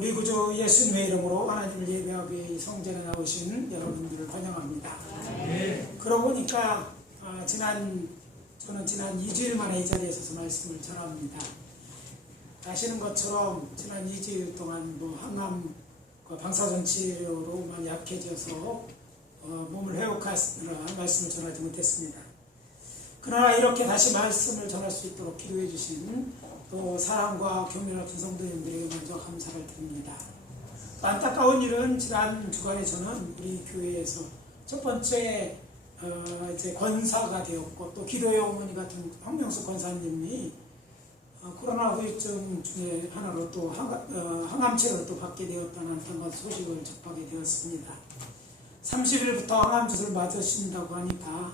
우리 구주 예수님의 이름으로 하나님을 예배하기 위해 이 성전에 나오신 여러분들을 환영합니다. 그러고 보니까 저는 지난 2주일 만에 이 자리에 서서 말씀을 전합니다. 아시는 것처럼 지난 2주일 동안 항암 방사선 치료로 많이 약해져서 몸을 회복하느라 말씀을 전하지 못했습니다. 그러나 이렇게 다시 말씀을 전할 수 있도록 기도해 주신 또 사랑과 격려를 준 성도님들에게 먼저 감사를 드립니다. 안타까운 일은 지난 주간에 저는 우리 교회에서 첫 번째 이제 권사가 되었고 또 기도의 어머니 같은 황명숙 권사님이 코로나 후유증 중에 하나로 또 항암치료를 또 받게 되었다는 안타까운 소식을 접하게 되었습니다. 30일부터 항암주사를 맞으신다고 하니까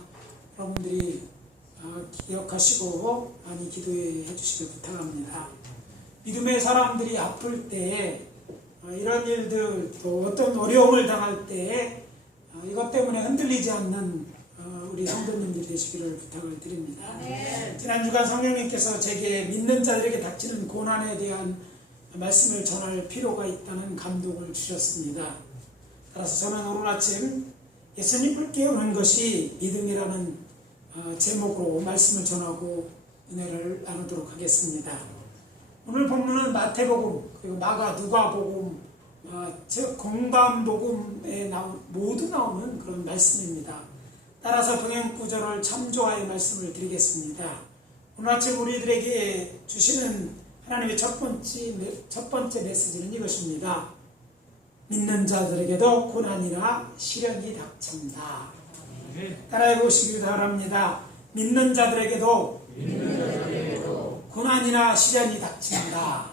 여러분들이 기억하시고 많이 기도해 주시길 부탁합니다. 믿음의 사람들이 아플 때 이런 일들 또 어떤 어려움을 당할 때 이것 때문에 흔들리지 않는 우리 성도님들 되시기를 부탁을 드립니다. 지난 주간 성령님께서 제게 믿는 자들에게 닥치는 고난에 대한 말씀을 전할 필요가 있다는 감동을 주셨습니다. 따라서 저는 오늘 아침 예수님을 깨우는 것이 믿음이라는 제목으로 말씀을 전하고 은혜를 나누도록 하겠습니다. 오늘 본문은 마태복음 그리고 마가 누가복음 즉 공관복음에 모두 나오는 그런 말씀입니다. 따라서 동행구절을 참조하여 말씀을 드리겠습니다. 오늘 아침 우리들에게 주시는 하나님의 첫 번째 메시지는 이것입니다. 믿는 자들에게도 고난이나 시련이 닥친다. 따라해 보시기 바랍니다. 믿는 자들에게도 고난이나 시련이 닥친다.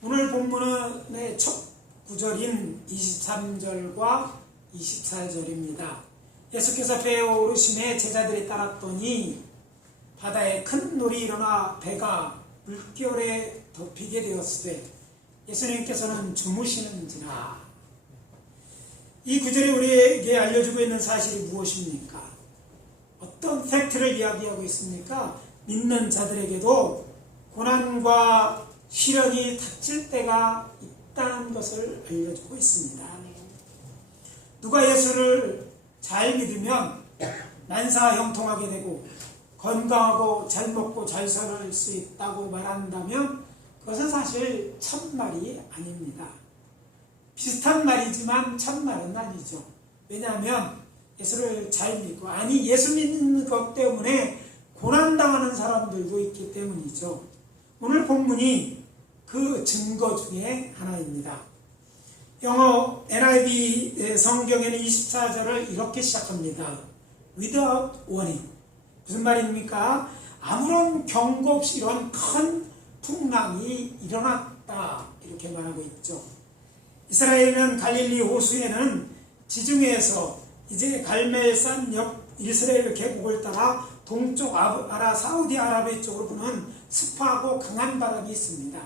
오늘 본문의 첫 구절인 23절과 24절입니다. 예수께서 배에 오르심에 제자들이 따랐더니 바다에 큰 놀이 일어나 배가 물결에 덮이게 되었으되 예수님께서는 주무시는지라. 이 구절이 우리에게 알려주고 있는 사실이 무엇입니까? 어떤 팩트를 이야기하고 있습니까? 믿는 자들에게도 고난과 시련이 닥칠 때가 있다는 것을 알려주고 있습니다. 누가 예수를 잘 믿으면 만사형통하게 되고 건강하고 잘 먹고 잘 살 수 있다고 말한다면 그것은 사실 참말이 아닙니다. 비슷한 말이지만 참말은 아니죠. 왜냐하면 예수를 잘 믿고 예수 믿는 것 때문에 고난당하는 사람들도 있기 때문이죠. 오늘 본문이 그 증거 중에 하나입니다. 영어 NIV 성경에는 24절을 이렇게 시작합니다. Without warning. 무슨 말입니까? 아무런 경고 없이 이런 큰 풍랑이 일어났다 이렇게 말하고 있죠. 이스라엘은 갈릴리 호수에는 지중해에서 이제 갈멜산 옆 이스라엘 계곡을 따라 동쪽 사우디아라비아 쪽으로 부는 습하고 강한 바람이 있습니다.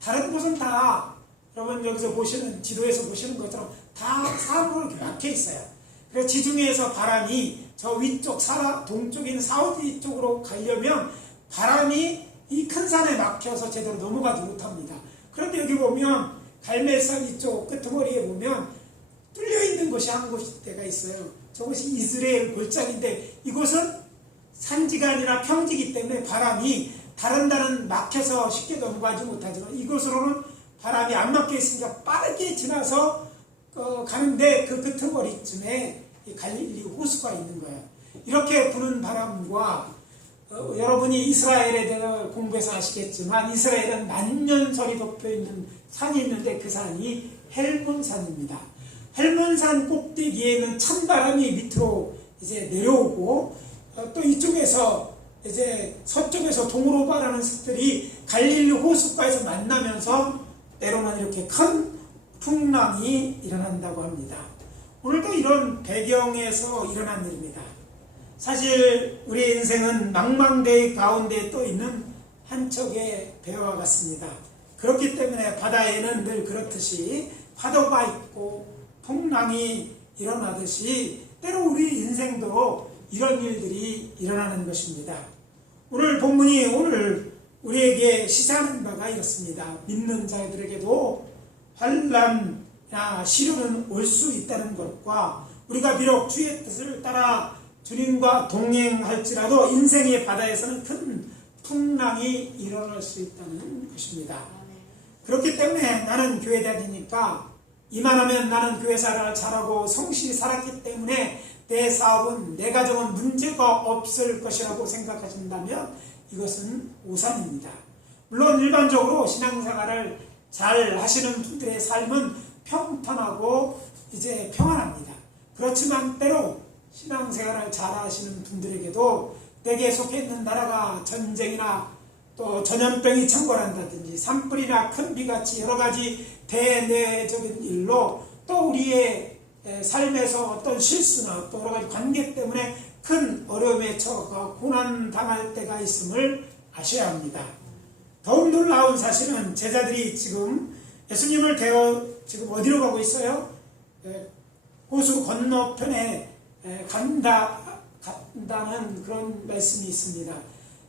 다른 곳은 다 여러분 여기서 보시는 지도에서 보시는 것처럼 다 산으로 이렇게 막혀 있어요. 그래서 지중해에서 바람이 저 위쪽 동쪽에 있는 사우디 쪽으로 가려면 바람이 이 큰 산에 막혀서 제대로 넘어가지 못합니다. 그런데 여기 보면 갈멜산 이쪽 끄트머리에 보면 뚫려있는 곳이 한 곳대가 있어요. 저것이 이스라엘 골짜기인데 이곳은 산지가 아니라 평지이기 때문에 바람이 다른 막혀서 쉽게 넘어가지 못하지만 이곳으로는 바람이 안 막혀 있으니까 빠르게 지나서 가는데 그 끄트머리쯤에 이 갈릴리 호수가 있는 거예요. 이렇게 부는 바람과 여러분이 이스라엘에 대해 공부해서 아시겠지만 이스라엘은 만년설이 덮여있는 산이 있는데 그 산이 헬몬산입니다. 헬몬산 꼭대기에는 찬바람이 밑으로 이제 내려오고 또 이쪽에서 이제 서쪽에서 동으로 바라는 습들이 갈릴리 호숫가에서 만나면서 때로는 이렇게 큰 풍랑이 일어난다고 합니다. 오늘도 이런 배경에서 일어난 일입니다. 사실 우리 인생은 망망대해 가운데 떠 있는 한 척의 배와 같습니다. 그렇기 때문에 바다에는 늘 그렇듯이 파도가 있고 풍랑이 일어나듯이 때로 우리 인생도 이런 일들이 일어나는 것입니다. 오늘 본문이 오늘 우리에게 시사하는 바가 이렇습니다. 믿는 자들에게도 환난이나 시련은 올 수 있다는 것과 우리가 비록 주의 뜻을 따라 주님과 동행할지라도 인생의 바다에서는 큰 풍랑이 일어날 수 있다는 것입니다. 그렇기 때문에 나는 교회다니니까 이만하면 나는 교회사를 잘하고 성실히 살았기 때문에 내 사업은 내 가정은 문제가 없을 것이라고 생각하신다면 이것은 오산입니다. 물론 일반적으로 신앙생활을 잘 하시는 분들의 삶은 평탄하고 이제 평안합니다. 그렇지만 때로 신앙생활을 잘 하시는 분들에게도 내게 속해 있는 나라가 전쟁이나 또 전염병이 창궐한다든지 산불이나 큰 비같이 여러 가지 대내적인 일로 또 우리의 삶에서 어떤 실수나 또 여러 가지 관계 때문에 큰 어려움에 처가 고난당할 때가 있음을 아셔야 합니다. 더욱 놀라운 사실은 제자들이 지금 예수님을 지금 어디로 가고 있어요? 호수 건너편에 간다는 그런 말씀이 있습니다.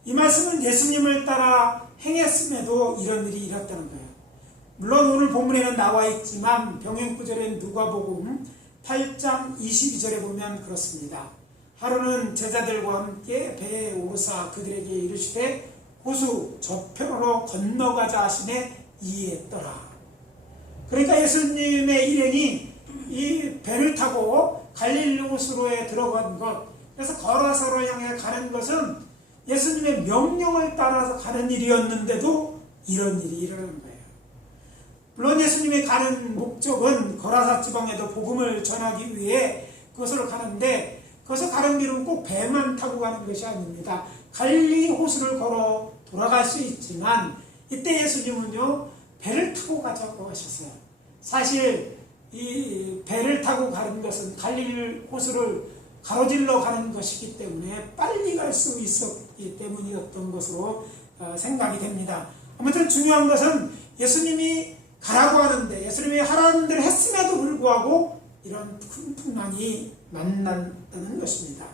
이 말씀은 예수님을 따라 행했음에도 이런 일이 일었다는 거예요. 물론 오늘 본문에는 나와 있지만 병행구절인 누가복음 8장 22절에 보면 그렇습니다. 하루는 제자들과 함께 배에 오르사 그들에게 이르시되 호수 저편으로 건너가자 하시매 이해했더라. 그러니까 예수님의 일행이 이 배를 타고 갈릴리 호수로에 들어간 것, 그래서 거라사로 향해 가는 것은 예수님의 명령을 따라서 가는 일이었는데도 이런 일이 일어난 거예요. 물론 예수님이 가는 목적은 거라사 지방에도 복음을 전하기 위해 그것을 가는데 그것을 가는 길은 꼭 배만 타고 가는 것이 아닙니다. 갈릴리 호수를 걸어 돌아갈 수 있지만 이때 예수님은요 배를 타고 가자고 하셨어요. 사실 이 배를 타고 가는 것은 갈릴리 호수를 가로질러 가는 것이기 때문에 빨리 갈 수 있었기 때문이었던 것으로 생각이 됩니다. 아무튼 중요한 것은 예수님이 가라고 하는데 예수님이 하라는 대로 했음에도 불구하고 이런 큰 풍랑이 만난다는 것입니다.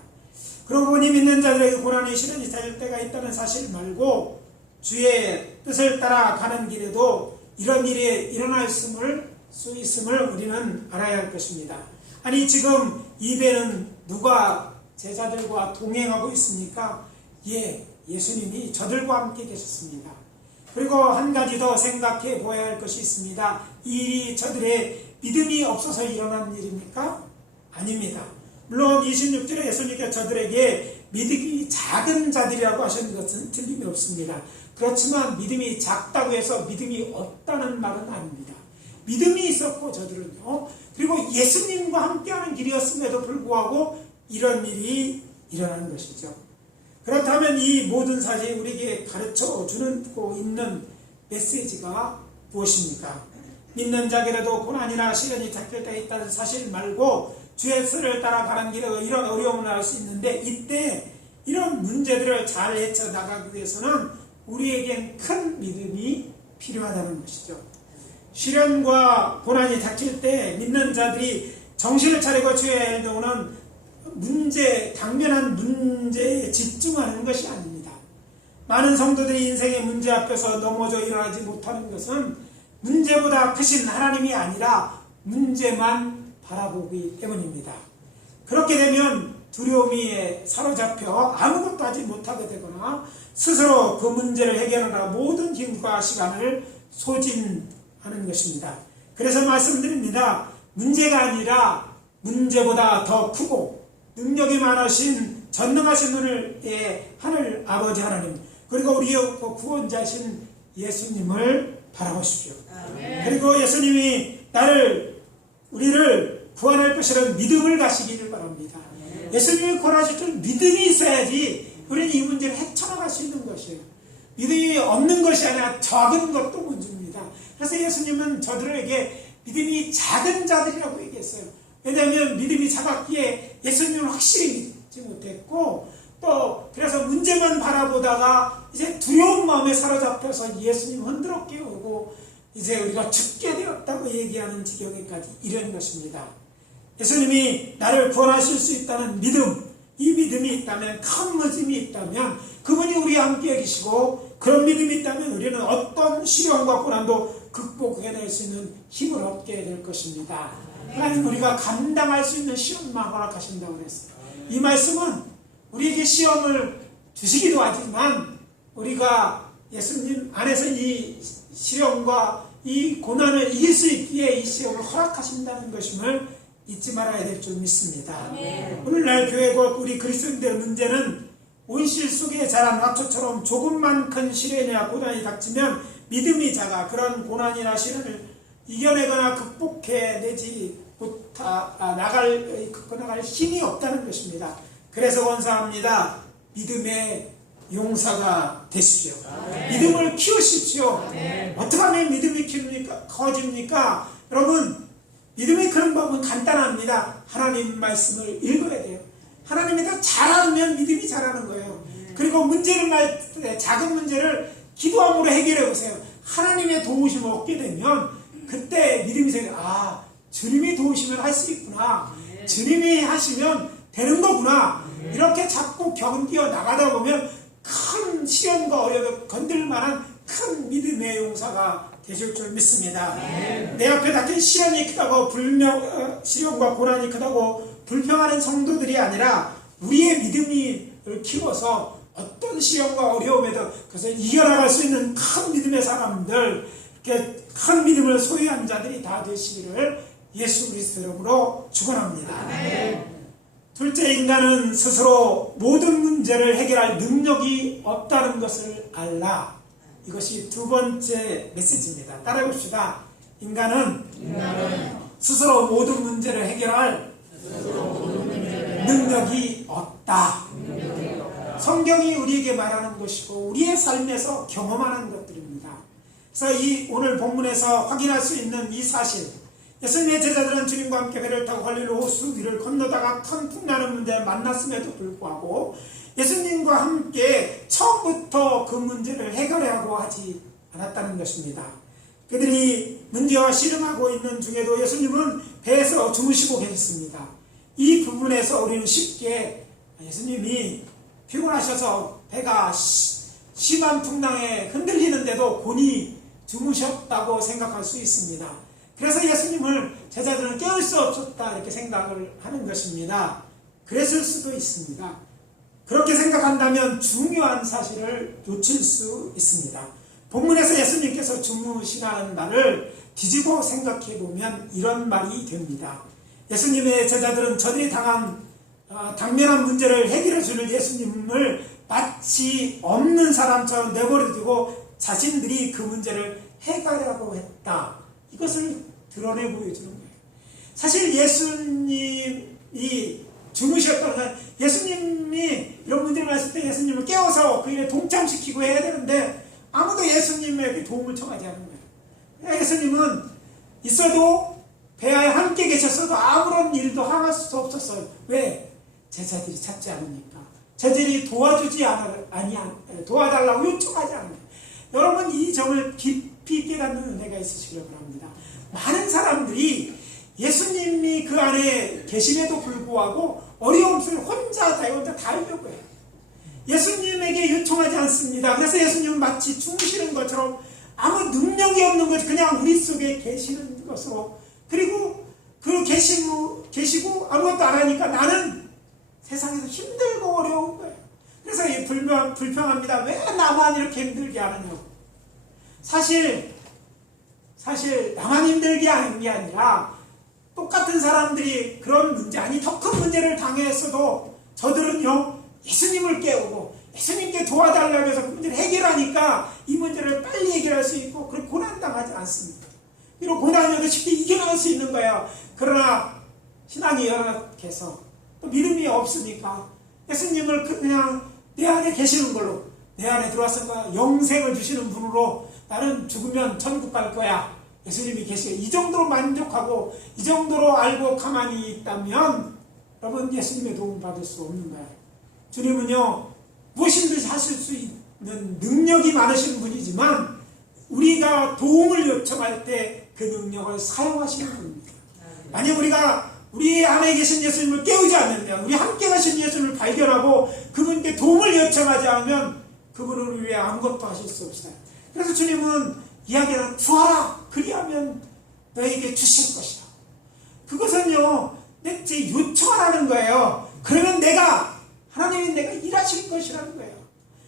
그러고 보니 믿는 자들에게 고난의 시련이 찾을 때가 있다는 사실 말고 주의 뜻을 따라 가는 길에도 이런 일이 일어날 수 있음을 우리는 알아야 할 것입니다. 아니 지금 이 배는 누가 제자들과 동행하고 있습니까? 예수님이 저들과 함께 계셨습니다. 그리고 한 가지 더 생각해 보아야 할 것이 있습니다. 이 일이 저들의 믿음이 없어서 일어난 일입니까? 아닙니다. 물론 26절에 예수님께서 저들에게 믿음이 작은 자들이라고 하시는 것은 틀림이 없습니다. 그렇지만 믿음이 작다고 해서 믿음이 없다는 말은 아닙니다. 믿음이 있었고 저들은요. 그리고 예수님과 함께하는 길이었음에도 불구하고 이런 일이 일어나는 것이죠. 그렇다면 이 모든 사실이 우리에게 가르쳐 주고 있는 메시지가 무엇입니까? 믿는 자에게도 고난이나 시련이 닥칠 때 있다는 사실 말고 주의 뜻을 따라가는 길에 이런 어려움을 할 수 있는데 이때 이런 문제들을 잘 헤쳐나가기 위해서는 우리에겐 큰 믿음이 필요하다는 것이죠. 시련과 고난이 닥칠 때 믿는 자들이 정신을 차리고 주의 행동은 당면한 문제에 집중하는 것이 아닙니다. 많은 성도들이 인생의 문제 앞에서 넘어져 일어나지 못하는 것은 문제보다 크신 하나님이 아니라 문제만 바라보기 때문입니다. 그렇게 되면 두려움에 사로잡혀 아무것도 하지 못하게 되거나 스스로 그 문제를 해결하라 모든 힘과 시간을 소진하는 것입니다. 그래서 말씀드립니다. 문제가 아니라 문제보다 더 크고 능력이 많으신 전능하신 하늘 아버지 하나님 그리고 우리의 구원자신 예수님을 바라보십시오. 아멘. 그리고 예수님이 우리를 구원할 것이라는 믿음을 가시기를 바랍니다. 아멘. 예수님이 구원하실 줄 믿음이 있어야지 우리는 이 문제를 헤쳐나갈 수 있는 것이에요. 믿음이 없는 것이 아니라 적은 것도 문제입니다. 그래서 예수님은 저들에게 믿음이 작은 자들이라고 얘기했어요. 왜냐하면 믿음이 작았기에 예수님을 확실히 믿지 못했고 또 그래서 문제만 바라보다가 이제 두려운 마음에 사로잡혀서 예수님 흔들어 깨우고 이제 우리가 죽게 되었다고 얘기하는 지경에까지 이른 것입니다. 예수님이 나를 구원하실 수 있다는 믿음, 이 믿음이 있다면 큰 믿음이 있다면 그분이 우리와 함께 계시고 그런 믿음이 있다면 우리는 어떤 시련과 고난도 극복해낼 수 있는 힘을 얻게 될 것입니다. 하나님 우리가 감당할 수 있는 시험만 허락하신다고 그랬어요. 이 말씀은 우리에게 시험을 주시기도 하지만 우리가 예수님 안에서 이 시련과 이 고난을 이길 수 있기에 이 시험을 허락하신다는 것임을 잊지 말아야 될 줄 믿습니다. 오늘날 교회고 우리 그리스도인들의 문제는 온실 속에 자란 화초처럼 조금만 큰 시련이나 고난이 닥치면 믿음이 작아 그런 고난이나 시련을 이겨내거나 극복해내지 나갈 힘이 없다는 것입니다. 그래서 원사합니다. 믿음의 용사가 되십시오. 믿음을 키우십시오. 어떻게 하면 믿음이 커집니까? 여러분, 믿음이 크는 법은 간단합니다. 하나님 말씀을 읽어야 돼요. 하나님이 더 잘하면 믿음이 잘하는 거예요. 그리고 문제를 말 때 작은 문제를 기도함으로 해결해 보세요. 하나님의 도우심을 얻게 되면 그때 믿음이 생겨요. 주님이 도우시면 할 수 있구나. 주님이 하시면 되는 거구나. 이렇게 자꾸 견디어 나가다 보면 큰 시련과 어려움을 건들 만한 큰 믿음의 용사가 되실 줄 믿습니다. 내 앞에 닥친 시련이 크다고 시련과 고난이 크다고 불평하는 성도들이 아니라 우리의 믿음을 키워서 어떤 시련과 어려움에도 그것을 이겨나갈 수 있는 큰 믿음의 사람들, 이렇게 큰 믿음을 소유한 자들이 다 되시기를 예수 그리스도 이름으로 축원합니다. 둘째, 인간은 스스로 모든 문제를 해결할 능력이 없다는 것을 알라. 이것이 두 번째 메시지입니다. 따라해 봅시다. 인간은 스스로 모든 문제를 해결할 능력이 없다. 성경이 우리에게 말하는 것이고 우리의 삶에서 경험하는 것들입니다. 그래서 이 오늘 본문에서 확인할 수 있는 이 사실, 예수님의 제자들은 주님과 함께 배를 타고 갈릴리 호수 위를 건너다가 큰 풍랑하는 문제에 만났음에도 불구하고 예수님과 함께 처음부터 그 문제를 해결하려고 하지 않았다는 것입니다. 그들이 문제와 씨름하고 있는 중에도 예수님은 배에서 주무시고 계셨습니다. 이 부분에서 우리는 쉽게 예수님이 피곤하셔서 배가 심한 풍랑에 흔들리는데도 곤히 주무셨다고 생각할 수 있습니다. 그래서 예수님을 제자들은 깨울 수 없었다 이렇게 생각을 하는 것입니다. 그랬을 수도 있습니다. 그렇게 생각한다면 중요한 사실을 놓칠 수 있습니다. 본문에서 예수님께서 주무시라는 말을 뒤집어 생각해 보면 이런 말이 됩니다. 예수님의 제자들은 저들이 당면한 문제를 해결해 주는 예수님을 마치 없는 사람처럼 내버려두고 자신들이 그 문제를 해결하려고 했다. 이것을 드러내 보여주는 거예요. 사실 예수님이 주무셨다는 건 예수님이 이런 문제를 말했을 때 예수님을 깨워서 그 일에 동참시키고 해야 되는데 아무도 예수님에게 도움을 청하지 않은 거예요. 예수님은 있어도 배에 함께 계셨어도 아무런 일도 행할 수 없었어요. 왜? 제자들이 찾지 않으니까. 제자들이 도와달라고 요청하지 않아요. 여러분 이 점을 깊이 깨닫는 은혜가 있으시기를 바랍니다. 많은 사람들이 예수님이 그 안에 계심에도 불구하고 어려움 속에 혼자 다 하려고 해요. 예수님에게 요청하지 않습니다. 그래서 예수님은 마치 주무시는 것처럼 아무 능력이 없는 것, 그냥 우리 속에 계시는 것으로, 그리고 그 계시고 아무것도 안 하니까 나는 세상에서 힘들고 어려운 거예요. 그래서 불평합니다. 왜 나만 이렇게 힘들게 하느냐고. 사실 나만 힘들게 하는 게 아니라 똑같은 사람들이 그런 문제, 더 큰 문제를 당했어도 저들은요 예수님을 깨우고 예수님께 도와달라고 해서 그 문제를 해결하니까 이 문제를 빨리 해결할 수 있고 그걸 고난당하지 않습니다. 이런 고난을 쉽게 이겨낼 수 있는 거예요. 그러나 신앙이 연약해서 또 믿음이 없으니까 예수님을 그냥 내 안에 계시는 걸로, 내 안에 들어왔으니까 영생을 주시는 분으로 나는 죽으면 천국 갈 거야. 예수님이 계시게 이 정도로 만족하고 이 정도로 알고 가만히 있다면 여러분 예수님의 도움 받을 수 없는 거예요. 주님은요 무엇이든지 하실 수 있는 능력이 많으신 분이지만 우리가 도움을 요청할 때 그 능력을 사용하시는 분입니다. 만약 우리가 우리 안에 계신 예수님을 깨우지 않는다, 우리 함께 가신 예수님을 발견하고 그분께 도움을 요청하지 않으면 그 그분을 위해 아무것도 하실 수 없어요. 그래서 주님은 이야기를 주어라 그리하면 너에게 주실 것이라. 그것은요 내 요청을 하는 거예요. 그러면 하나님이 내가 일하실 것이라는 거예요.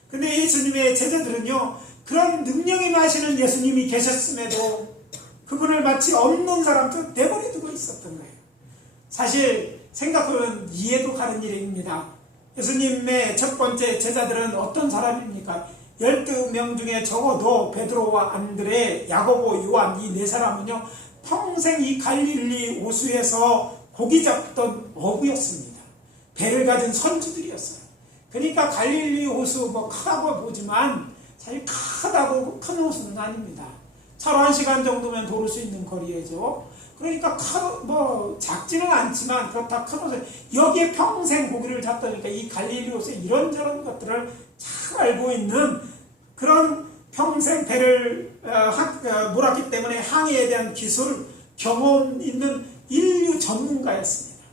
근데 예수님의 제자들은요 그런 능력이 마시는 예수님이 계셨음에도 그분을 마치 없는 사람처럼 내버려 두고 있었던 거예요. 사실 생각하면 이해도 가는 일입니다. 예수님의 첫 번째 제자들은 어떤 사람입니까? 12명 중에 적어도 베드로와 안드레, 야고보, 요한 이 네 사람은요 평생 이 갈릴리 호수에서 고기 잡던 어부였습니다. 배를 가진 선주들이었어요. 그러니까 갈릴리 호수 크다고 보지만 사실 크다고 큰 호수는 아닙니다. 차로 1시간 정도면 도를 수 있는 거리죠. 그러니까 작지는 않지만 그렇다 큰 호수, 여기에 평생 고기를 잡다니까 이 갈릴리 호수에 이런저런 것들을 잘 알고 있는 그런 평생 배를 몰았기 때문에 항해에 대한 기술, 경험 있는 인류 전문가였습니다.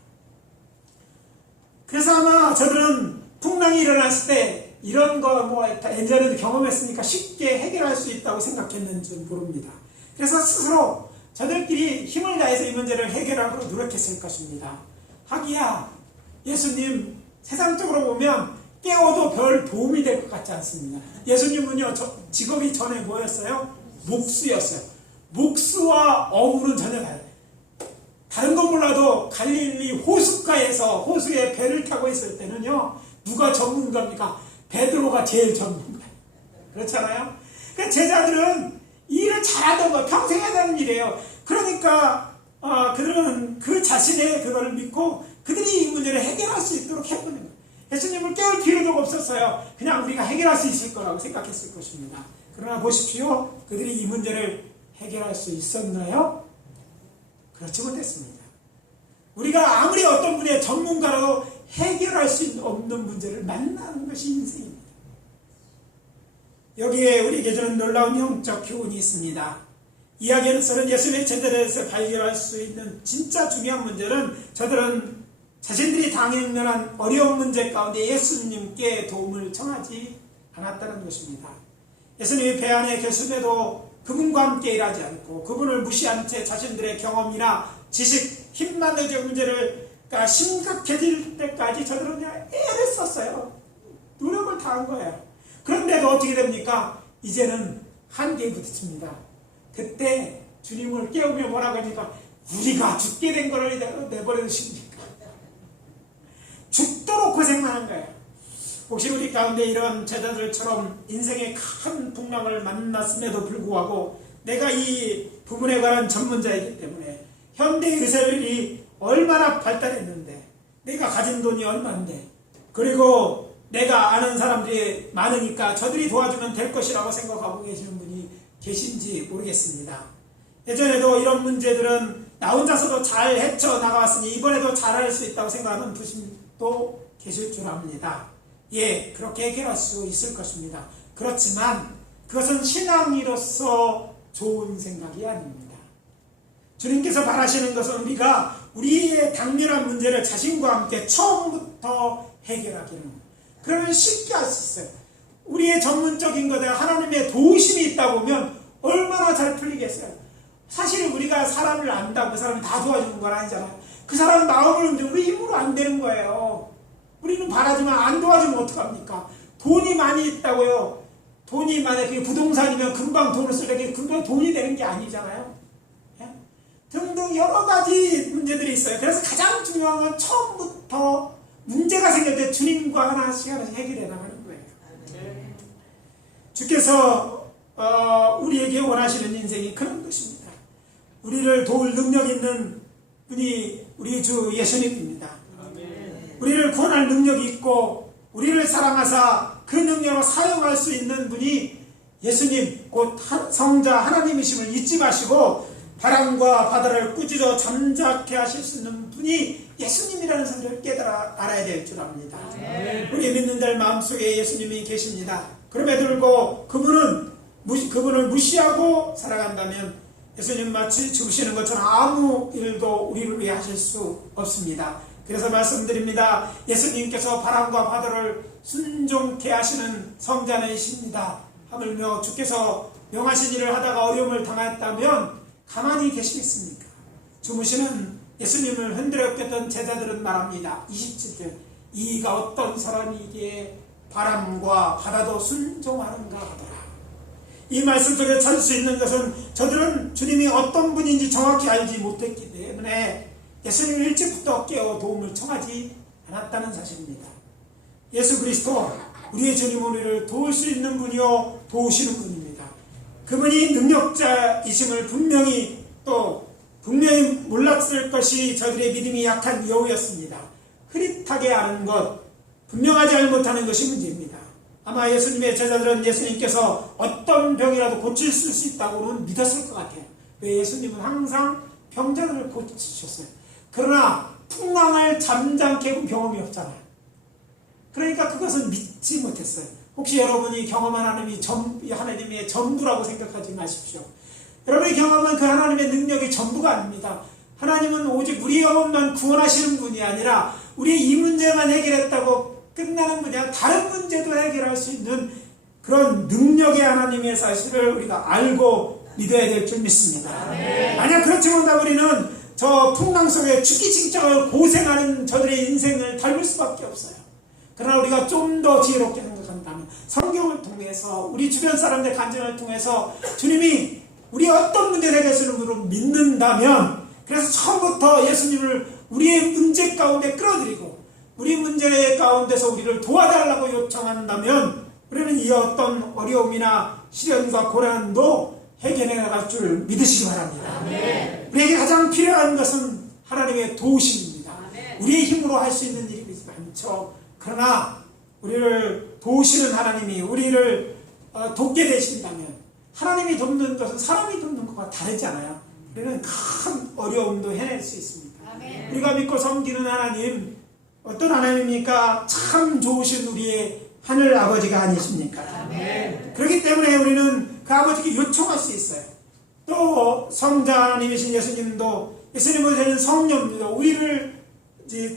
그래서 아마 저들은 풍랑이 일어났을 때 이런 거 예전에도 경험했으니까 쉽게 해결할 수 있다고 생각했는지 모릅니다. 그래서 스스로 저들끼리 힘을 다해서 이 문제를 해결하고 노력했을 것입니다. 하기야 예수님 세상적으로 보면 깨워도 별 도움이 될 것 같지 않습니다. 예수님은요 직업이 전에 뭐였어요? 목수였어요. 목수와 어부는 전혀 달라요. 다른 건 몰라도 갈릴리 호숫가에서 호수에 배를 타고 있을 때는요 누가 전문가입니까? 베드로가 제일 전문가예요. 그렇잖아요? 그러니까 제자들은 일을 잘하던 거 평생 하는 일이에요. 그러니까 그들은 그 자신의 그거를 믿고 그들이 이 문제를 해결할 수 있도록 해보는 거예요. 예수님을 깨울 필요도 없었어요. 그냥 우리가 해결할 수 있을 거라고 생각했을 것입니다. 그러나 보십시오. 그들이 이 문제를 해결할 수 있었나요? 그렇지 못했습니다. 우리가 아무리 어떤 분의 전문가라도 해결할 수 없는 문제를 만나는 것이 인생입니다. 여기에 우리에게 주는 놀라운 영적 교훈이 있습니다. 이야기에서는 예수님의 제자들에서 발견할 수 있는 진짜 중요한 문제는 저들은 자신들이 당면한 어려운 문제 가운데 예수님께 도움을 청하지 않았다는 것입니다. 예수님이 배 안에 계심에도 그분과 함께 일하지 않고 그분을 무시한 채 자신들의 경험이나 지식, 힘만의 문제를 심각해질 때까지 저들은 그냥 애를 썼어요. 노력을 다한 거예요. 그런데도 어떻게 됩니까? 이제는 한계에 부딪힙니다. 그때 주님을 깨우며 뭐라고 하니까 우리가 죽게 된 거를 내버려 두십니까? 죽도록 고생만 한 거예요. 혹시 우리 가운데 이런 제자들처럼 인생의 큰 풍랑을 만났음에도 불구하고 내가 이 부분에 관한 전문자이기 때문에 현대 의사들이 얼마나 발달했는데 내가 가진 돈이 얼마인데 그리고 내가 아는 사람들이 많으니까 저들이 도와주면 될 것이라고 생각하고 계시는 분이 계신지 모르겠습니다. 예전에도 이런 문제들은 나 혼자서도 잘 헤쳐나가왔으니 이번에도 잘할 수 있다고 생각하는 분도 계실 줄 압니다. 예, 그렇게 해결할 수 있을 것입니다. 그렇지만 그것은 신앙인으로서 좋은 생각이 아닙니다. 주님께서 바라시는 것은 우리가 우리의 당면한 문제를 자신과 함께 처음부터 해결하기는 합니다. 그러면 쉽게 할 수 있어요. 우리의 전문적인 것에 하나님의 도우심이 있다 보면 얼마나 잘 풀리겠어요. 사실 우리가 사람을 안다고 그 사람이 다 도와주는 건 아니잖아요. 그 사람 마음을 움직이면 우리 힘으로 안 되는 거예요. 우리는 바라지만 안 도와주면 어떡합니까? 돈이 많이 있다고요. 돈이 만약에 부동산이면 금방 돈을 쓰려고 금방 돈이 되는 게 아니잖아요. 예? 등등 여러 가지 문제들이 있어요. 그래서 가장 중요한 건 처음부터 문제가 생길 때 주님과 하나씩 해결해 나가는 거예요. 주께서 우리에게 원하시는 인생이 그런 것입니다. 우리를 도울 능력 있는 분이 우리 주 예수님입니다. 우리를 구원할 능력이 있고 우리를 사랑하사 그 능력을 사용할 수 있는 분이 예수님 곧 성자 하나님이심을 잊지 마시고 바람과 바다를 꾸짖어 잠자게 하실 수 있는 분이 예수님이라는 사실을 깨달아 알아야 될 줄 압니다. 우리 믿는 자의 마음속에 예수님이 계십니다. 그럼에도 불구하고 그분을 무시하고 살아간다면 예수님 마치 죽으시는 것처럼 아무 일도 우리를 위해 하실 수 없습니다. 그래서 말씀드립니다. 예수님께서 바람과 바다를 순종케 하시는 성자이십니다. 하물며 주께서 명하신 일을 하다가 어려움을 당했다면 가만히 계시겠습니까? 주무시는 예수님을 흔들었던 제자들은 말합니다. 27절, 이가 어떤 사람이기에 바람과 바다도 순종하는가 하더라. 이 말씀 속에 찾을 수 있는 것은 저들은 주님이 어떤 분인지 정확히 알지 못했기 때문에 예수님을 일찍부터 깨어 도움을 청하지 않았다는 사실입니다. 예수 그리스도, 우리의 주님, 우리를 도울 수 있는 분이요 도우시는 분입니다. 그분이 능력자이심을 분명히 몰랐을 것이 저들의 믿음이 약한 여우였습니다. 흐릿하게 아는 것, 분명하지 않지 못하는 것이 문제입니다. 아마 예수님의 제자들은 예수님께서 어떤 병이라도 고칠 수 있다고는 믿었을 것 같아요. 왜? 예수님은 항상 병자들을 고치셨어요. 그러나 풍랑을 잠잠케 해본 경험이 없잖아요. 그러니까 그것은 믿지 못했어요. 혹시 여러분이 경험한 하나님의 전부라고 생각하지 마십시오. 여러분이 경험한 그 하나님의 능력이 전부가 아닙니다. 하나님은 오직 우리 영혼만 구원하시는 분이 아니라 우리의 이 문제만 해결했다고 끝나는 분이 아니라 다른 문제도 해결할 수 있는 그런 능력의 하나님의 사실을 우리가 알고 믿어야 될 줄 믿습니다. 만약 그렇지 못하면 우리는 저 풍랑 속에 죽기 직전을 고생하는 저들의 인생을 닮을 수밖에 없어요. 그러나 우리가 좀 더 지혜롭게 생각한다면 성경을 통해서 우리 주변 사람들의 간증을 통해서 주님이 우리 어떤 문제를 해결하시는 분으로 믿는다면, 그래서 처음부터 예수님을 우리의 문제 가운데 끌어들이고 우리 문제 가운데서 우리를 도와달라고 요청한다면 우리는 이 어떤 어려움이나 시련과 고난도 해결해 나갈 줄 믿으시기 바랍니다. 우리에게 가장 필요한 것은 하나님의 도우심입니다. 우리의 힘으로 할 수 있는 일이 많죠. 그러나 우리를 도우시는 하나님이 우리를 돕게 되신다면, 하나님이 돕는 것은 사람이 돕는 것과 다르잖아요. 우리는 큰 어려움도 해낼 수 있습니다. 우리가 믿고 섬기는 하나님, 어떤 하나님입니까? 참 좋으신 우리의 하늘 아버지가 아니십니까? 그렇기 때문에 우리는 그 아버지께 요청할 수 있어요. 또 성자 하나님이신 예수님은 되는 성령입니다. 우리를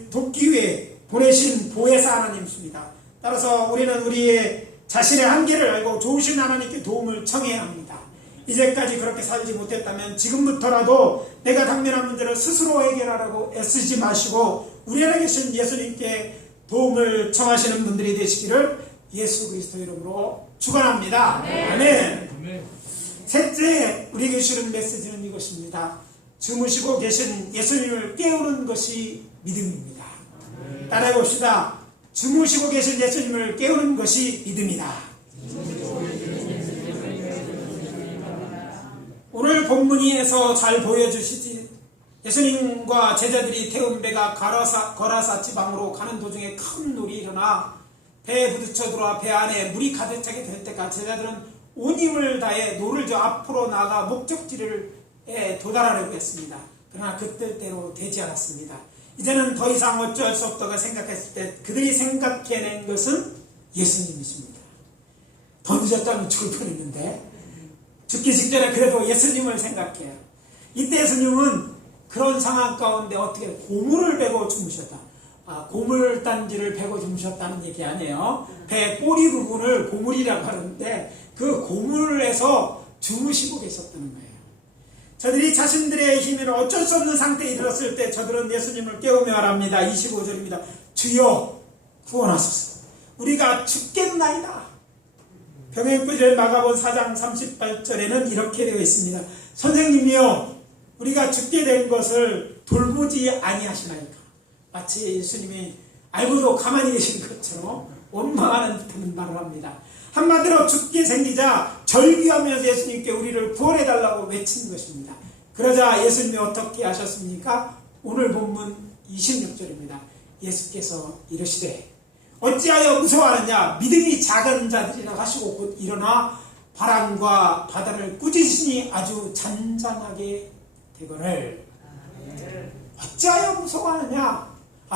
돕기 위해 보내신 보혜사 하나님이십니다. 따라서 우리는 우리의 자신의 한계를 알고 좋으신 하나님께 도움을 청해야 합니다. 이제까지 그렇게 살지 못했다면 지금부터라도 내가 당면한 문제를 스스로 해결하라고 애쓰지 마시고 우리 안에 계신 예수님께 도움을 청하시는 분들이 되시기를 예수 그리스도 이름으로 축원합니다. 아멘. 셋째, 우리에게 주는 메시지는 이것입니다. 주무시고 계신 예수님을 깨우는 것이 믿음입니다. 따라해 봅시다. 주무시고 계신 예수님을 깨우는 것이 믿음이다. 오늘 본문에서 잘 보여주시지, 예수님과 제자들이 태운 배가 거라사 지방으로 가는 도중에 큰 놀이 일어나 배에 부딪혀 들어와 배 안에 물이 가득 차게 될 때까지 제자들은 온 힘을 다해 노를 저 앞으로 나가 목적지에 도달하려고 했습니다. 그러나 그 뜻대로 되지 않았습니다. 이제는 더 이상 어쩔 수 없다고 생각했을 때 그들이 생각해낸 것은 예수님이십니다. 더 늦었다면 죽을 뻔했는데 죽기 직전에 그래도 예수님을 생각해요. 이때 예수님은 그런 상황 가운데 어떻게 고물을 베고 주무셨다. 고물단지를 베고 주무셨다는 얘기 아니에요. 배 꼬리 부분을 고물이라고 하는데 그 고물에서 주무시고 계셨다는 거예요. 저들이 자신들의 힘으로 어쩔 수 없는 상태에 이르렀을 때 저들은 예수님을 깨우며 말합니다. 25절입니다. 주여 구원하소서. 우리가 죽겠나이다. 병행구절 마가본 4장 38절에는 이렇게 되어 있습니다. 선생님이여 우리가 죽게 된 것을 돌보지 아니하시나이까. 마치 예수님이 알고도 가만히 계신 것처럼 원망하는 듯한 말을 합니다. 한마디로 죽게 생기자 절규하면서 예수님께 우리를 구원해달라고 외친 것입니다. 그러자 예수님이 어떻게 하셨습니까? 오늘 본문 26절입니다. 예수께서 이르시되 어찌하여 무서워하느냐? 믿음이 작은 자들이라 하시고 곧 일어나 바람과 바다를 꾸짖으시니 아주 잔잔하게 되거늘. 어찌하여 무서워하느냐?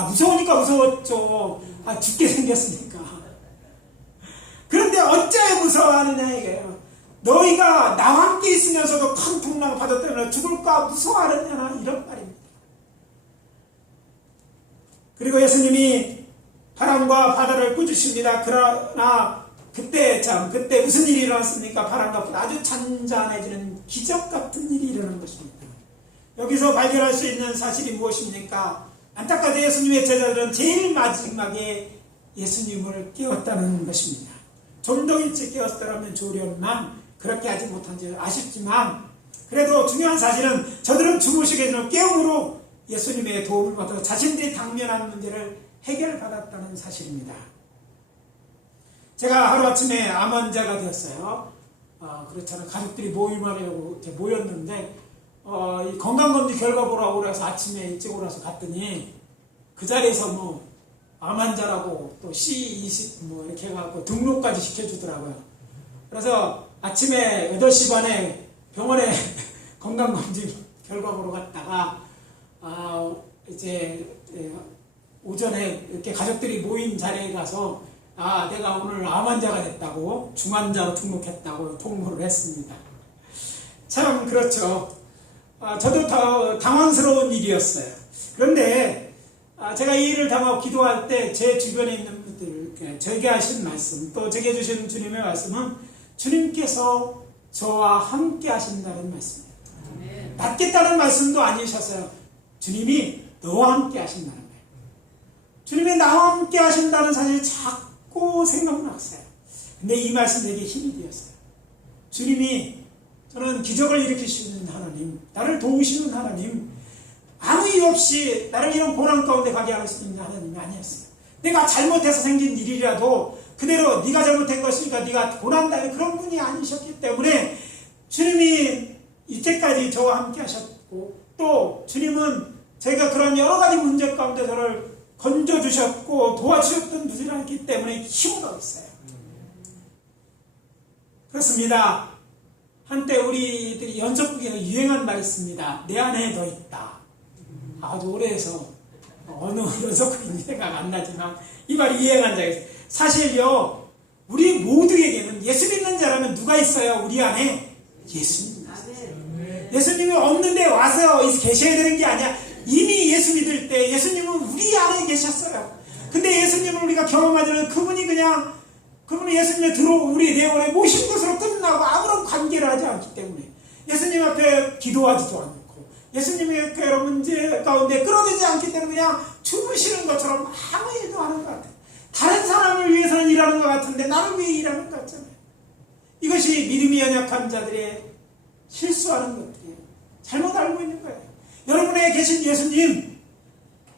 무서우니까 무서웠죠. 죽게 생겼으니까. 그런데 어찌하여 무서워하느냐 이거예요. 너희가 나와 함께 있으면서도 큰 풍랑 바다 때문에 죽을까 무서워하느냐 이런 말입니다. 그리고 예수님이 바람과 바다를 꾸짖습니다. 그러나 그때 무슨 일이 일어났습니까? 바람과 바다 아주 잔잔해지는 기적 같은 일이 일어난 것입니다. 여기서 발견할 수 있는 사실이 무엇입니까? 안타깝게 예수님의 제자들은 제일 마지막에 예수님을 깨웠다는 것입니다. 좀 더 일찍 깨웠더라면 좋으련만 그렇게 하지 못한 지 아쉽지만 그래도 중요한 사실은 저들은 주무시게 되는 깨움으로 예수님의 도움을 받아 자신들이 당면한 문제를 해결받았다는 사실입니다. 제가 하루아침에 암 환자가 되었어요. 그렇잖아요. 가족들이 모임하려고 모였는데 이 건강검진 결과 보라고 그래서 아침에 일찍 오라서 갔더니 그 자리에서 암 환자라고 또 C20 이렇게 해갖고 등록까지 시켜주더라고요. 그래서 아침에 8시 반에 병원에 건강검진 결과 보러 갔다가 이제 오전에 이렇게 가족들이 모인 자리에 가서 내가 오늘 암 환자가 됐다고 중환자로 등록했다고 통보를 했습니다. 참 그렇죠. 저도 더 당황스러운 일이었어요. 그런데 제가 이 일을 당하고 기도할 때 제 주변에 있는 분들 제게 하신 말씀 또 제게 주신 주님의 말씀은 주님께서 저와 함께 하신다는 말씀입니다. 낫겠다는 말씀도 아니셨어요. 주님이 너와 함께 하신다는 거예요. 주님이 나와 함께 하신다는 사실이 자꾸 생각났어요. 근데 이 말씀 되게 힘이 되었어요. 주님이 저는 기적을 일으키시는 하나님, 나를 도우시는 하나님, 아무 이유 없이 나를 이런 고난 가운데 가게 할 수 있는 하나님이 아니었어요. 내가 잘못해서 생긴 일이라도 그대로 네가 잘못한 것이니까 네가 고난다는 그런 분이 아니셨기 때문에 주님이 이때까지 저와 함께 하셨고 또 주님은 제가 그런 여러 가지 문제 가운데 저를 건져주셨고 도와주셨던 분이기 때문에 힘을 얻었어요. 그렇습니다. 한때 우리들이 연속극에 유행한 말이 있습니다. 내 안에 너 있다. 아주 오래해서 어느 연속극이 생각 안 나지만 이 말이 유행한 적이 있어요. 사실요 우리 모두에게는 예수 믿는 자라면 누가 있어요? 우리 안에 예수님. 예수님이 없는데 와서 계셔야 되는 게 아니야. 이미 예수 믿을 때 예수님은 우리 안에 계셨어요. 근데 예수님을 우리가 경험하지는 그분이 예수님에 들어오고 우리 내원에 모신 것으로 끝나고 아무런 관계를 하지 않기 때문에 예수님 앞에 기도하지도 않고 예수님의 여러 문제 가운데 끌어들이지 않기 때문에 그냥 주무시는 것처럼 아무 일도 하는 것 같아요. 다른 사람을 위해서는 일하는 것 같은데 나를 위해 일하는 것 같잖아요. 이것이 믿음이 연약한 자들의 실수하는 것들이에요. 잘못 알고 있는 거예요. 여러분에 계신 예수님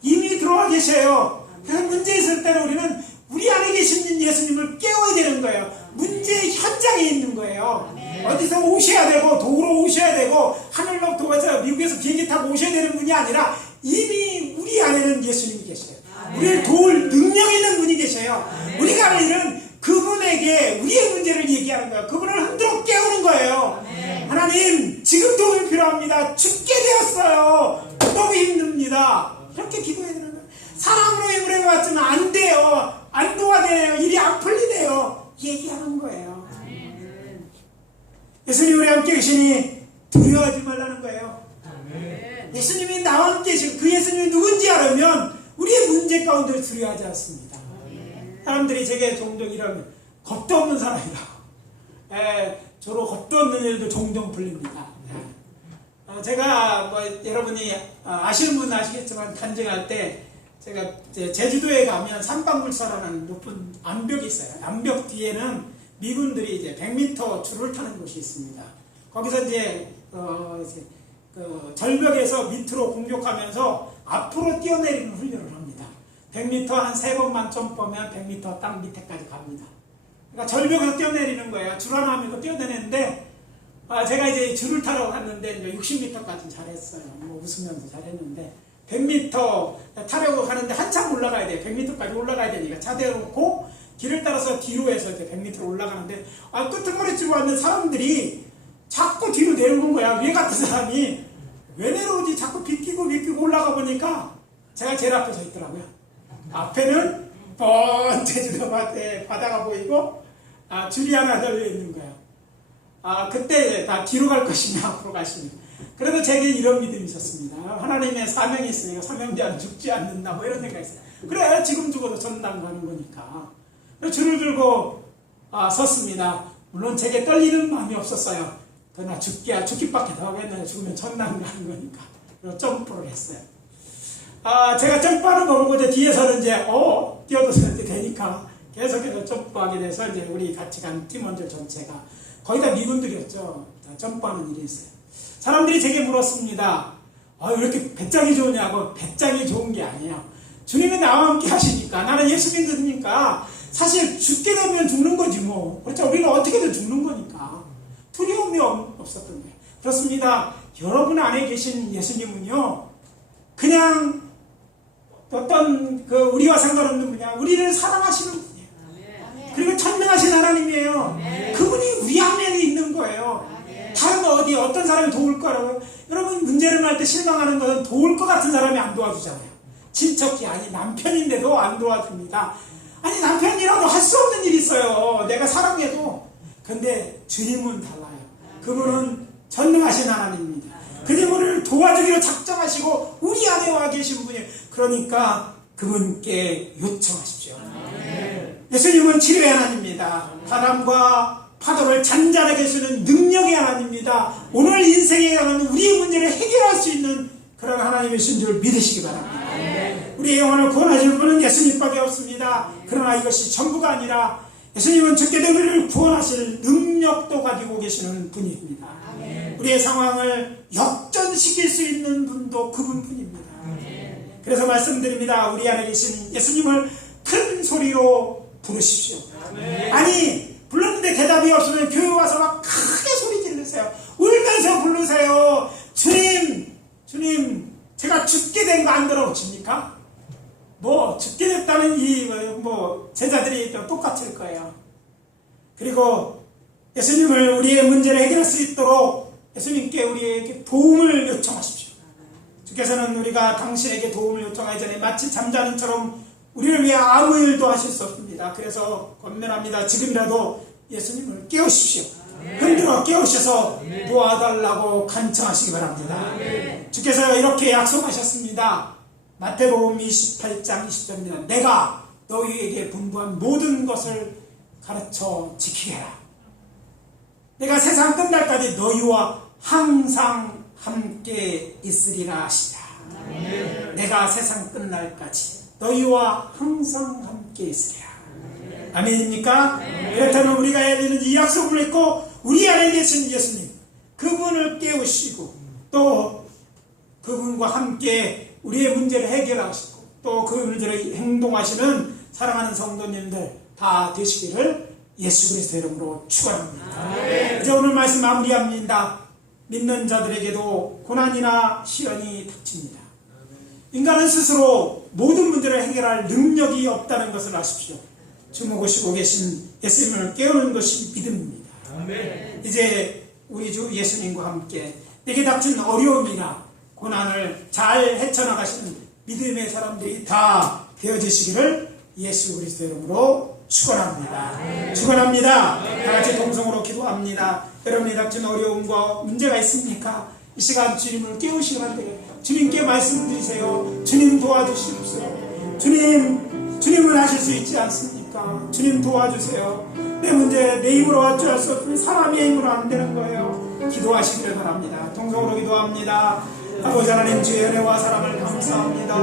이미 들어와 계셔요. 그래서 문제 있을 때는 우리는 우리 안에 계신 예수님을 깨워야 되는 거예요. 문제 현장에 있는 거예요. 어디서 오셔야 되고 도로 오셔야 되고 하늘로 도와서 미국에서 비행기 타고 오셔야 되는 분이 아니라 이미 우리 안에는 예수님이 계셔요. 우리를 도울 능력 있는 분이 계셔요. 우리가 할 일은 그분에게 우리의 문제를 얘기하는 거예요. 그분을 흔들어 깨우는 거예요. 하나님 지금 도움이 필요합니다. 죽게 되었어요. 너무 힘듭니다. 이렇게 기도해야 되는 거예요. 사람으로 힘을 해봤지는 안 돼요. 안 도와내요. 일이 안 풀리네요. 얘기하는 거예요. 예수님 우리 함께 계시니 두려워하지 말라는 거예요. 예수님이 나와 함께 계시고 그 예수님이 누군지 알으면 우리의 문제 가운데 두려워하지 않습니다. 사람들이 제게 종종 이러면 겁도 없는 사람이다. 저로 겁도 없는 일도 종종 풀립니다. 제가 여러분이 아시는 분은 아시겠지만 간증할 때 제가 제주도에 가면 삼방불사라는 높은 암벽이 있어요. 암벽 뒤에는 미군들이 이제 100m 줄을 타는 곳이 있습니다. 거기서 이제 그 절벽에서 밑으로 공격하면서 앞으로 뛰어내리는 훈련을 합니다. 100m 한 3번만 점프하면 100m 땅 밑에까지 갑니다. 그러니까 절벽에서 뛰어내리는 거예요. 줄 하나 하면서 뛰어내리는데 제가 이제 줄을 타러 갔는데 60m까지 잘했어요. 웃으면서 잘했는데 100m 타려고 가는데 한참 올라가야 돼요. 100m까지 올라가야 되니까 차 대놓고 길을 따라서 뒤로 해서 이제 100m를 올라가는데 끄트머리 쥐고 왔는 사람들이 자꾸 뒤로 내려오는 거야. 위에 같은 사람이 왜 내려오지? 자꾸 비끼고 올라가 보니까 제가 제일 앞에 서 있더라고요. 앞에는 뻔 제주도 바다가 보이고 줄이 하나 달려 있는 거예요. 그때 다 뒤로 갈 것이냐 앞으로 가시냐. 그래도 제게 이런 믿음이 있었습니다. 하나님의 사명이 있으니까 사명자는 죽지 않는다, 뭐 이런 생각이 있어요. 그래, 지금 죽어도 전당 가는 거니까. 줄을 들고 섰습니다. 물론 제게 떨리는 마음이 없었어요. 그러나 죽기밖에 더 하겠네요. 죽으면 전당 가는 거니까. 그리고 점프를 했어요. 제가 점프하는 거 보고 이제 뒤에서는 이제 뛰어들어야 되니까 계속해서 점프하게 돼서 이제 우리 같이 간 팀원들 전체가 거의 다 미군들이었죠. 점프하는 일이 있어요. 사람들이 제게 물었습니다. 왜 이렇게 배짱이 좋으냐고. 배짱이 좋은 게 아니에요. 주님이 나와 함께 하시니까, 나는 예수 믿으니까 사실 죽게 되면 죽는 거지 뭐. 그렇죠. 우리는 어떻게든 죽는 거니까 두려움이 없었던 거예요. 그렇습니다. 여러분 안에 계신 예수님은요, 그냥 어떤 우리와 상관없는 분이야. 우리를 사랑하시는 분이에요. 그리고 천명하신 하나님이에요. 그분이 우리 안에 있는 거예요. 다른 어떤 사람이 도울 거라고요? 여러분, 문제를 할 때 실망하는 것은 도울 것 같은 사람이 안 도와주잖아요. 친척이 아니 남편인데도 안 도와줍니다. 아니, 남편이라도 할 수 없는 일이 있어요. 내가 사랑해도. 근데 주님은 달라요. 그분은 전능하신 하나님입니다. 그분을 도와주기로 작정하시고 우리 안에 와 계신 분이에요. 그러니까 그분께 요청하십시오. 예수님은 치료의 하나님입니다. 바람과 파도를 잔잔하게 해주는 능력의 하나님입니다. 오늘 인생에 관한 우리의 문제를 해결할 수 있는 그런 하나님이신 줄 믿으시기 바랍니다. 우리의 영혼을 구원하실 분은 예수님밖에 없습니다. 그러나 이것이 전부가 아니라 예수님은 죽게 된 우리를 구원하실 능력도 가지고 계시는 분입니다. 우리의 상황을 역전시킬 수 있는 분도 그분뿐입니다. 그래서 말씀드립니다. 우리 안에 계신 예수님을 큰 소리로 부르십시오. 아니, 불렀는데 대답이 없으면 교회 와서 막 크게 소리 지르세요. 울면서 부르세요. 주님, 제가 죽게 된 거 안 들어오십니까? 죽게 됐다는 제자들이 똑같을 거예요. 그리고 예수님을 우리의 문제를 해결할 수 있도록 예수님께 우리에게 도움을 요청하십시오. 주께서는 우리가 당신에게 도움을 요청하기 전에 마치 잠자는처럼 우리를 위해 아무 일도 하실 수 없습니다. 그래서 권면합니다. 지금이라도 예수님을 깨우십시오. 흔들어 깨우셔서 도와달라고 간청하시기 바랍니다. 주께서 이렇게 약속하셨습니다. 마태복음 28장 20절입니다. 내가 너희에게 분부한 모든 것을 가르쳐 지키게 해라. 내가 세상 끝날까지 너희와 항상 함께 있으리라 하시라. 내가 세상 끝날까지 너희와 항상 함께 있으리라. 아멘입니까? 그렇다면 우리가 해야 되는 이 약속을 믿고 우리 안에 계신 예수님, 그분을 깨우시고 또 그분과 함께 우리의 문제를 해결하시고 또 그 문제를 행동하시는 사랑하는 성도님들 다 되시기를 예수 그리스도의 이름으로 축원합니다. 이제 오늘 말씀 마무리합니다. 믿는 자들에게도 고난이나 시련이 닥칩니다. 인간은 스스로 모든 문제를 해결할 능력이 없다는 것을 아십시오. 주무시고 계신 예수님을 깨우는 것이 믿음입니다. 이제 우리 주 예수님과 함께 내게 닥친 어려움이나 고난을 잘 헤쳐나가시는 믿음의 사람들이 다 되어지시기를 예수 그리스도의 이름으로 축원합니다. 축원합니다. 다 같이 동성으로 기도합니다. 여러분이 닥친 어려움과 문제가 있습니까? 이 시간 주님을 깨우시기 바랍니다. 주님께 말씀드리세요. 주님 도와주시옵소서. 주님은 하실 수 있지 않습니까? 주님 도와주세요. 내 문제 내 힘으로 어찌할 수 없으니 사람의 힘으로 안 되는 거예요. 기도하시기를 바랍니다. 동성으로 기도합니다. 아버지 하나님, 주의 은혜와 사랑을 감사합니다.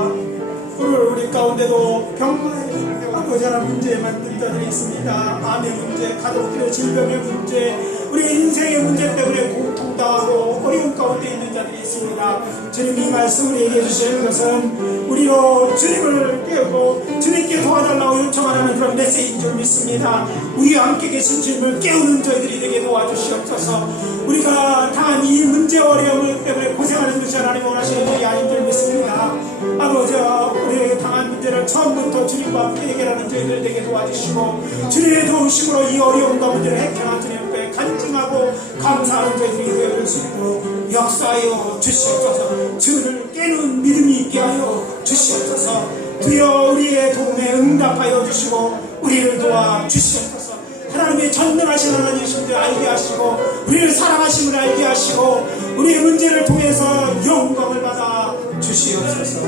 오늘 우리 가운데도 병마에 아버지 하나님 문제에 만든 자들이 있습니다. 암의 문제, 가족들의 질병의 문제, 우리 인생의 문제 때문에 고통당하고 어려운 가운데 있는 자들이 있습니다. 주님, 이 말씀을 얘기해 주시는 것은 우리로 주님을 깨우고 주님께 도와달라고 요청하는 그런 메시지인 줄 믿습니다. 우리와 함께 계신 주님을 깨우는 저희들이 되게 도와주시옵소서. 우리가 당한 이 문제 어려움 때문에 고생하는 것이 하나님 원하시는 일이 아닌 줄 믿습니다. 아버지, 우리에게 당한 문제를 처음부터 주님과 함께 해결하는 저희들 되게 도와주시고 주님의 도우심으로 이 어려움과 문제를 해결하는 주님께 간증하고 감사하는 저희들이 되어줄 수 있도록 역사하여 주시옵소서. 주를 깨는 믿음이 있게 하여 주시옵소서. 주여 우리의 도움에 응답하여 주시고 우리를 도와 주시옵소서. 하나님의 전능하신 하나님이신 줄 알게 하시고 우리를 사랑하심을 알게 하시고 우리의 문제를 통해서 영광을 받아 주시옵소서.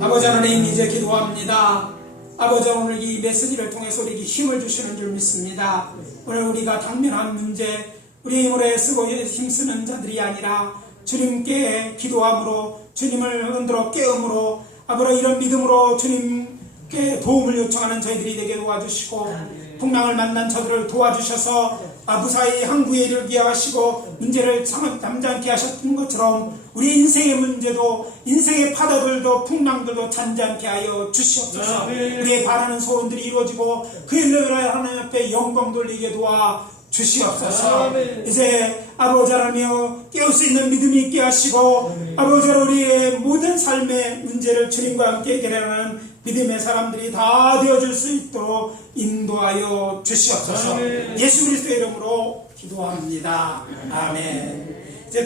아버지 하나님, 이제 기도합니다. 아버지, 오늘 이 메시지를 통해서 우리에게 힘을 주시는 줄 믿습니다. 오늘 우리가 당면한 문제, 우리 힘으로 애쓰고 힘쓰는 자들이 아니라 주님께 기도함으로, 주님을 흔들어 깨움으로, 아버지 이런 믿음으로 주님께 도움을 요청하는 저희들이 되게 도와주시고, 풍랑을 만난 저들을 도와주셔서 무사히 항구에 이르게 하시고 문제를 잠잠케 하셨던 것처럼 우리 인생의 문제도, 인생의 파도들도, 풍랑들도 잠잠케 하여 주시옵소서. 우리의 바라는 소원들이 이루어지고 그 일로 하나님 앞에 영광 돌리게 도와 주시옵소서. 이제 아버지 하나며 깨울 수 있는 믿음이 있게 하시고, 아버지 우리의 모든 삶의 문제를 주님과 함께 해결하는 믿음의 사람들이 다 되어줄 수 있도록 인도하여 주시옵소서. 예수 그리스도의 이름으로 기도합니다. 아멘. 이제